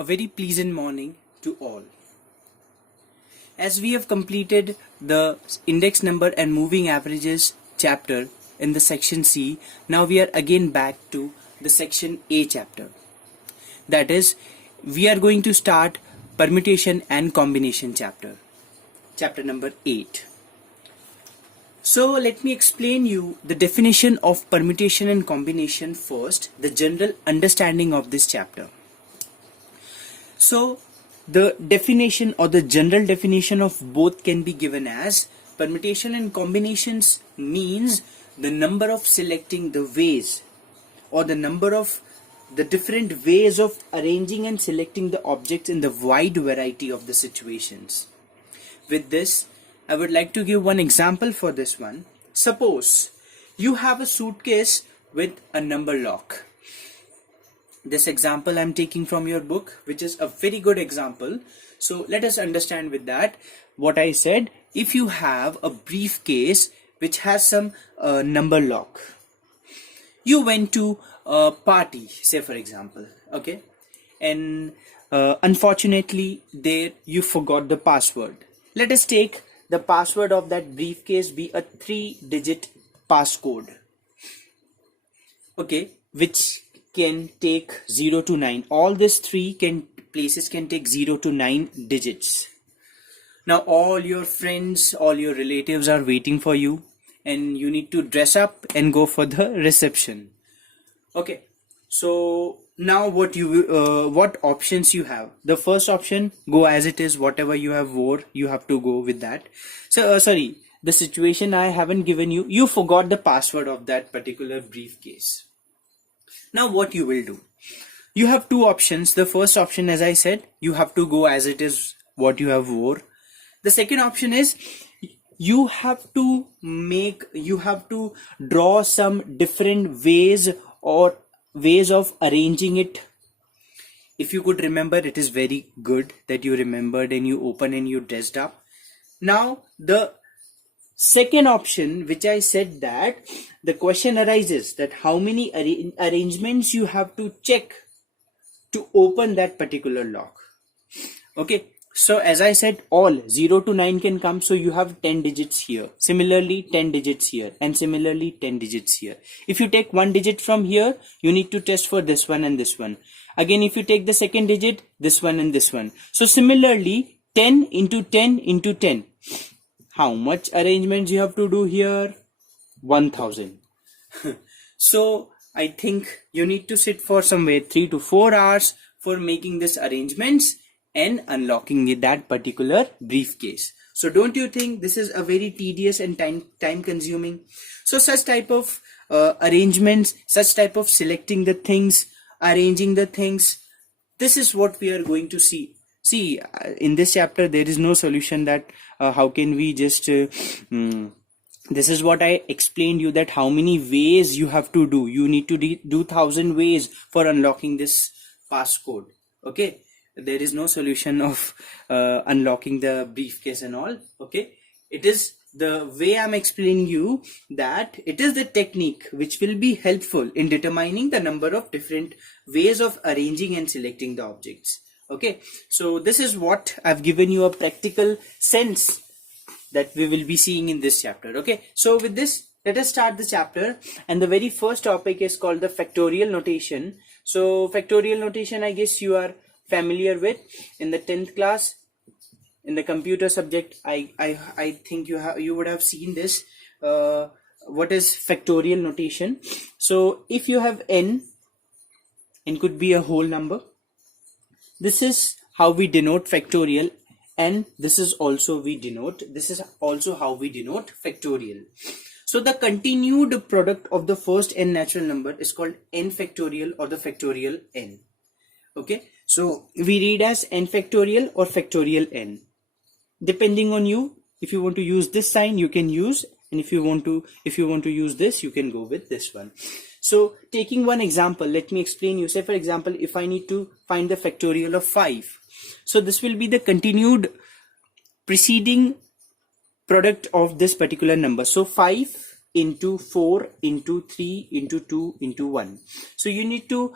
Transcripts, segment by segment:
A very pleasant morning to all. As we have completed the index number and moving averages chapter in the section C, now we are again back to the section A chapter. That is, we are going to start permutation and combination chapter number 8. So let me explain you the definition of permutation and combination first, the general understanding of this chapter. So the definition or the general definition of both can be given as permutation and combinations means the number of selecting the ways or the number of the different ways of arranging and selecting the objects in the wide variety of the situations. With this, I would like to give one example for this one. Suppose you have a suitcase with a number lock. This example I'm taking from your book, which is a very good example. So let us understand with that what I said. If you have a briefcase which has some number lock, you went to a party, say for example, okay, and unfortunately there you forgot the password. Let us take the password of that briefcase be a 3-digit passcode, okay, which can take 0 to 9. All these places can take 0 to 9 digits. Now all your friends, all your relatives are waiting for you, and you need to dress up and go for the reception. Okay, so now what options you have? The first option, go as it is, whatever you have wore, you have to go with that. So sorry, the situation I haven't given you, you forgot the password of that particular briefcase. Now what you will do? You have two options. The first option, as I said, you have to go as it is, what you have wore. The second option is you have to draw some different ways or ways of arranging it. If you could remember, it is very good that you remembered and you open and you dressed up. Now the second option, which I said, that the question arises that how many arrangements you have to check to open that particular lock. Okay, so as I said, all 0 to 9 can come, so you have 10 digits here, similarly 10 digits here, and similarly 10 digits here. If you take one digit from here, you need to test for this one and this one. Again, if you take the second digit, this one and this one. So similarly 10 into 10 into 10. How much arrangements you have to do here? 1000. So I think you need to sit for somewhere 3 to 4 hours for making this arrangements and unlocking that particular briefcase. So don't you think this is a very tedious and time consuming? So such type of arrangements, such type of selecting the things, arranging the things, this is what we are going to see. See, in this chapter there is no solution that how can we just this is what I explained you, that how many ways you have to do. You need to do 1000 ways for unlocking this passcode. Okay, there is no solution of unlocking the briefcase and all. Okay, it is the way I'm explaining you, that it is the technique which will be helpful in determining the number of different ways of arranging and selecting the objects. Okay, so this is what I've given you a practical sense that we will be seeing in this chapter. Okay, so with this, let us start the chapter, and the very first topic is called the factorial notation. So factorial notation, I guess you are familiar with in the 10th class in the computer subject. I think you would have seen this. What is factorial notation? So if you have n could be a whole number, this is how we denote factorial, and this is also how we denote factorial. So the continued product of the first n natural number is called n factorial or the factorial n. Okay, so we read as n factorial or factorial n. Depending on you, if you want to use this sign, you can use, and if you want to use this, you can go with this one. So taking one example, let me explain you. Say for example, if I need to find the factorial of 5, so this will be the continued preceding product of this particular number. So 5 into 4 into 3 into 2 into 1. So you need to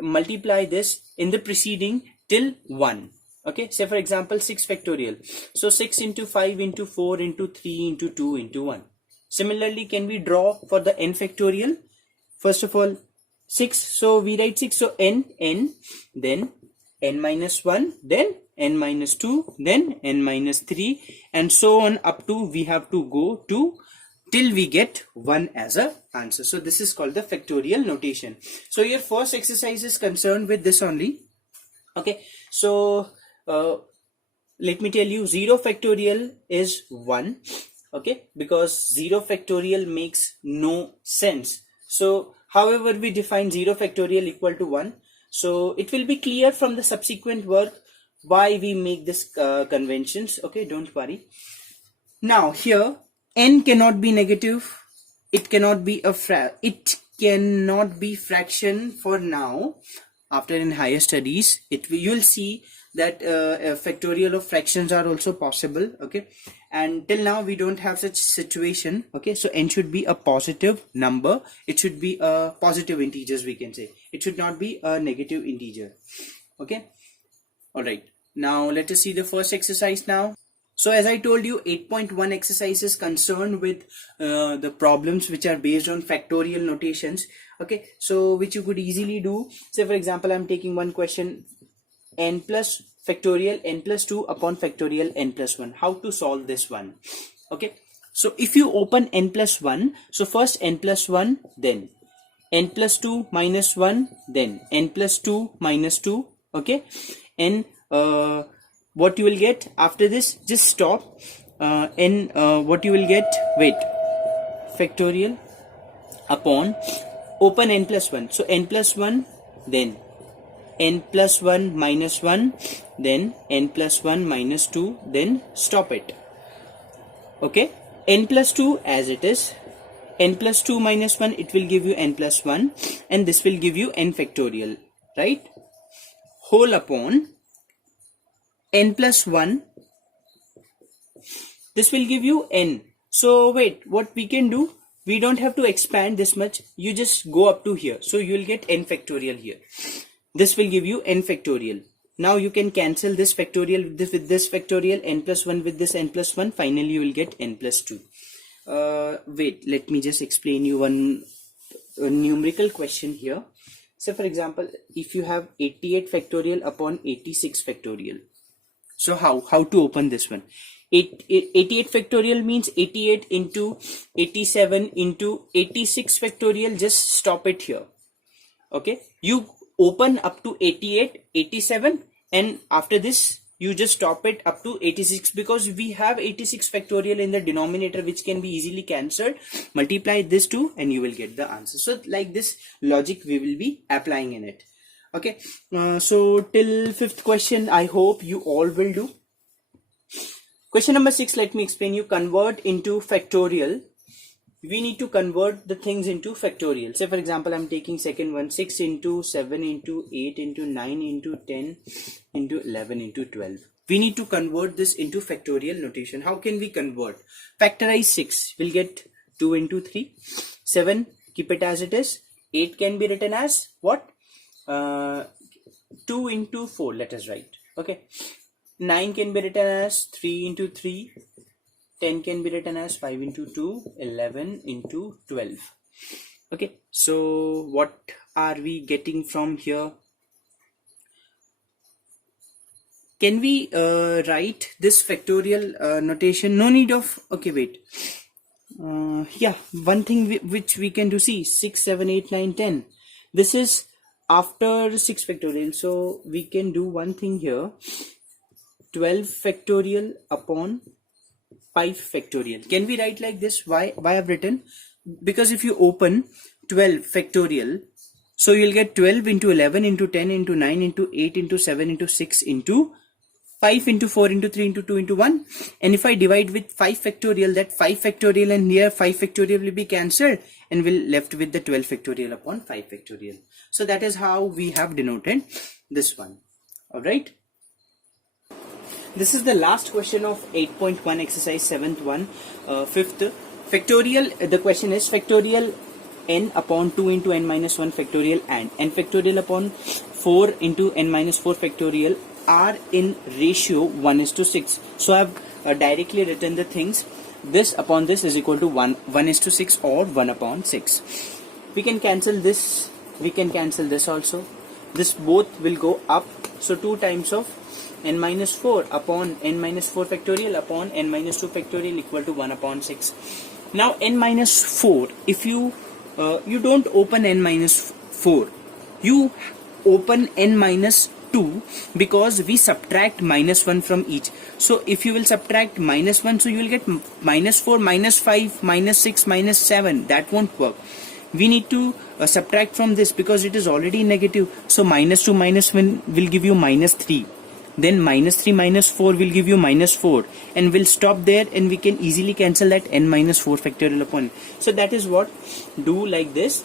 multiply this in the preceding till 1. Okay, say for example 6 factorial. So 6 into 5 into 4 into 3 into 2 into 1. Similarly, can we draw for the n factorial? First of all, 6. So we write 6. So n, then n minus 1, then n minus 2, then n minus 3, and so on up to we have to go to till we get 1 as a answer. So this is called the factorial notation. So your first exercise is concerned with this only. Okay, so let me tell you, 0 factorial is 1. Okay, because 0 factorial makes no sense. So however we define 0 factorial equal to 1, so it will be clear from the subsequent work why we make this conventions. Okay, don't worry. Now here n cannot be negative, it cannot be fraction for now. After in higher studies, you will see that a factorial of fractions are also possible. Okay, and till now we don't have such situation. Okay, so n should be a positive number, it should be a positive integers, we can say. It should not be a negative integer. Okay, all right, now let us see the first exercise now. So as I told you, 8.1 exercise is concerned with the problems which are based on factorial notations. Okay, so which you could easily do. Say for example, I'm taking one question, n plus factorial n plus 2 upon factorial n plus 1. How to solve this one? Okay, so if you open n plus 1, so first n plus 1, then n plus 2 minus 1, then n plus 2 minus 2. Okay, and what you will get after this, just stop. What you will get, wait, factorial upon open n plus 1. So n plus 1, then n plus 1 minus 1, then n plus 1 minus 2, then stop it. Okay, n plus 2 as it is, n plus 2 minus 1, it will give you n plus 1, and this will give you n factorial, right? Whole upon n plus 1, this will give you n. So wait, what we can do, we don't have to expand this much, you just go up to here, so you will get n factorial here. This will give you n factorial. Now you can cancel this factorial with this factorial, n plus 1 with this n plus 1, finally you will get n plus 2. Wait, let me just explain you one numerical question here. So for example, if you have 88 factorial upon 86 factorial, so how to open this one? 88 factorial means 88 into 87 into 86 factorial, just stop it here. Okay, you open up to 88, 87, and after this you just stop it up to 86, because we have 86 factorial in the denominator which can be easily cancelled. Multiply this too and you will get the answer. So like this logic we will be applying in it. Okay, so till 5th question I hope you all will do. Question number 6, let me explain you. Convert into factorial. We need to convert the things into factorial. Say for example, I'm taking second one, 6 into 7 into 8 into 9 into 10 into 11 into 12. We need to convert this into factorial notation. How can we convert? Factorize 6, we'll get 2 into 3. 7, keep it as it is. 8 can be written as what? 2 into 4, let us write. Okay, 9 can be written as 3 into 3. 10 can be written as 5 into 2, 11 into 12. Okay, so what are we getting from here? Can we write this factorial notation? No need of, okay, wait. Yeah, one thing which we can do, see, 6, 7, 8, 9, 10. This is after 6 factorial. So we can do one thing here. 12 factorial upon 5 factorial. Can we write like this? Why I've written? Because if you open 12 factorial, so you'll get 12 into 11 into 10 into 9 into 8 into 7 into 6 into 5 into 4 into 3 into 2 into 1. And if I divide with 5 factorial, that 5 factorial and here 5 factorial will be cancelled and we'll left with the 12 factorial upon 5 factorial. So that is how we have denoted this one. Alright. This is the last question of 8.1 exercise 7th one, 5th. Factorial, the question is factorial n upon 2 into n minus 1 factorial and n factorial upon 4 into n minus 4 factorial are in ratio 1:6. So I have directly written the things. This upon this is equal to 1:6 or 1 upon 6. We can cancel this. We can cancel this also. This both will go up. So 2 times of n minus 4 upon n minus 4 factorial upon n minus 2 factorial equal to 1 upon 6. Now n minus 4, if you don't open n minus 4, you open n minus 2 because we subtract minus 1 from each. So if you will subtract minus 1, so you will get minus 4, minus 5, minus 6, minus 7. That won't work. We need to subtract from this because it is already negative. So minus 2 minus 1 will give you minus 3. Then minus 3 minus 4 will give you minus 4. And we'll stop there and we can easily cancel that n minus 4 factorial upon. So that is what, do like this.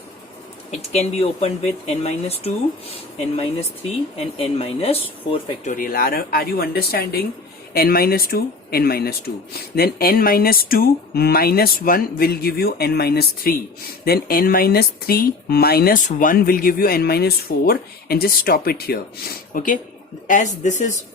It can be opened with n minus 2, n minus 3 and n minus 4 factorial. Are you understanding? N minus 2, n minus 2. Then n minus 2 minus 1 will give you n minus 3. Then n minus 3 minus 1 will give you n minus 4, and just stop it here. Okay, as this is,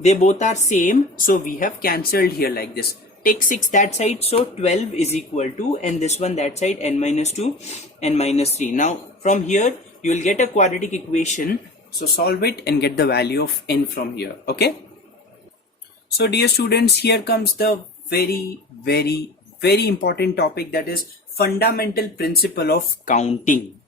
they both are same, so we have cancelled here like this. Take 6 that side, so 12 is equal to, and this one that side, n minus 2, n minus 3. Now from here you will get a quadratic equation. So solve it and get the value of n from here. Okay. So dear students, here comes the very important topic, that is fundamental principle of counting.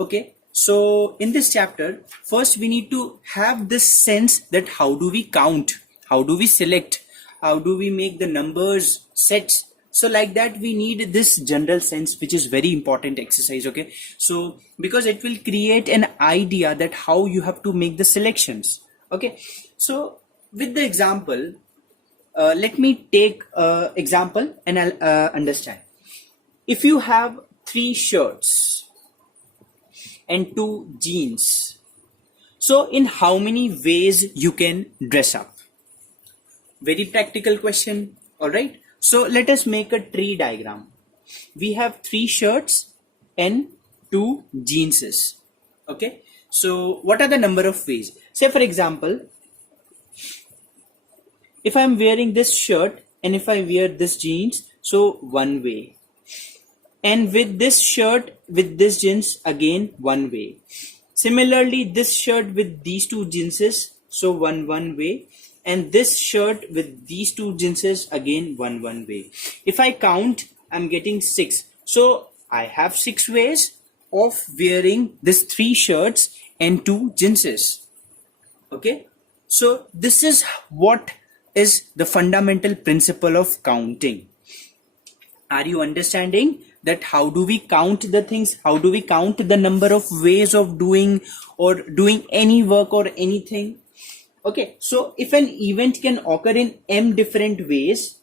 Okay. So in this chapter, first we need to have this sense that how do we count? How do we select? How do we make the numbers sets? So like that we need this general sense, which is very important exercise. Okay, so because it will create an idea that how you have to make the selections. Okay, so with the example, let me take example and I'll understand. If you have 3 shirts and 2 jeans, so in how many ways you can dress up? Very practical question. All right. So let us make a tree diagram. We have 3 shirts and 2 jeanses. Okay. So what are the number of ways? Say for example, if I'm wearing this shirt and if I wear this jeans, so 1 way. And with this shirt, with this jeans, again 1 way. Similarly, this shirt with these 2 jeanses, so one way. And this shirt with these 2 jeanses, again one way. If I count, I'm getting 6. So I have 6 ways of wearing this 3 shirts and 2 jeanses. Okay. So this is what is the fundamental principle of counting. Are you understanding that how do we count the things? How do we count the number of ways of doing or doing any work or anything? Okay, so if an event can occur in m different ways,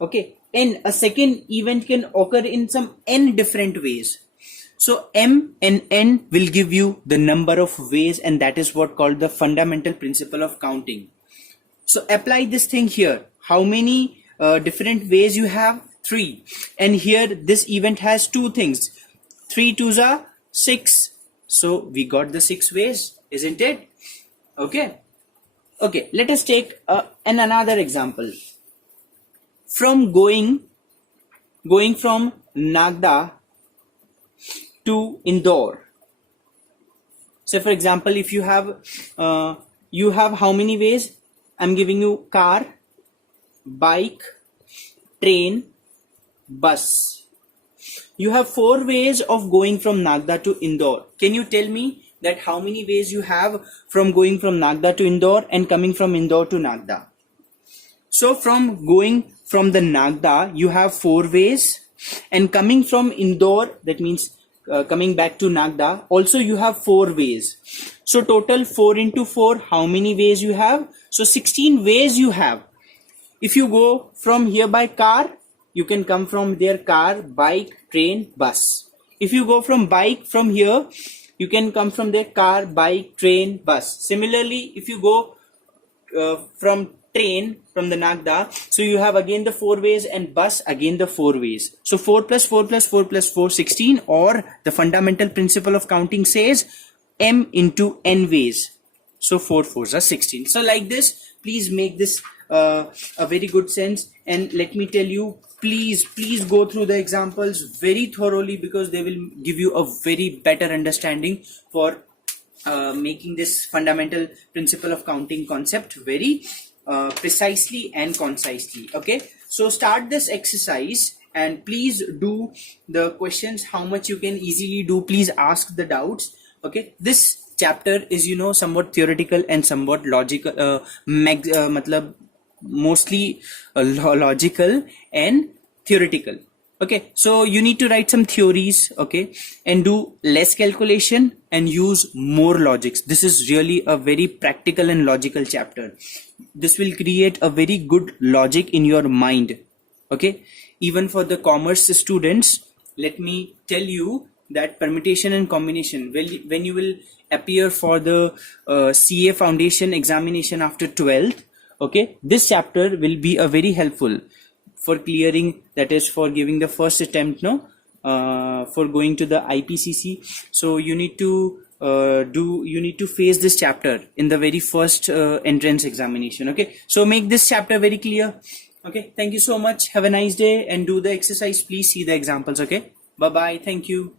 okay, and a second event can occur in some n different ways. So m and n will give you the number of ways, and that is what called the fundamental principle of counting. So apply this thing here. How many different ways you have? 3. And here this event has 2 things. 3 2s are 6. So we got the 6 ways, isn't it? Okay. Okay, let us take another example. From going from Nagda to Indore. So for example, if you have how many ways? I'm giving you car, bike, train, bus. You have 4 ways of going from Nagda to Indore. Can you tell me that how many ways you have from going from Nagda to Indore and coming from Indore to Nagda? So from going from the Nagda, you have 4 ways, and coming from Indore, that means coming back to Nagda, also you have 4 ways. So total 4 into 4, how many ways you have? So 16 ways you have. If you go from here by car, you can come from there car, bike, train, bus. If you go from bike from here, you can come from there car, bike, train, bus. Similarly, if you go from train from the Nagda. So you have again the 4 ways, and bus again the 4 ways. So 4 plus 4 plus 4 plus 4, 16, or the fundamental principle of counting says m into n ways. So 4 fours are 16. So like this, please make this a very good sense. And let me tell you, please go through the examples very thoroughly, because they will give you a very better understanding for making this fundamental principle of counting concept very precisely and concisely. Okay, so start this exercise and please do the questions. How much you can easily do, please ask the doubts. Okay, this chapter is, you know, somewhat theoretical and somewhat logical, matlab mostly logical and theoretical. Okay, so you need to write some theories, okay, and do less calculation and use more logics. This is really a very practical and logical chapter. This will create a very good logic in your mind. Okay, even for the commerce students, let me tell you that permutation and combination, when you will appear for the CA foundation examination after 12th, okay, this chapter will be a very helpful for clearing, that is for giving the first attempt, no, for going to the IPCC. So you need to face this chapter in the very first entrance examination. Okay, so make this chapter very clear. Okay, thank you so much, have a nice day, and do the exercise. Please see the examples. Okay, bye bye, thank you.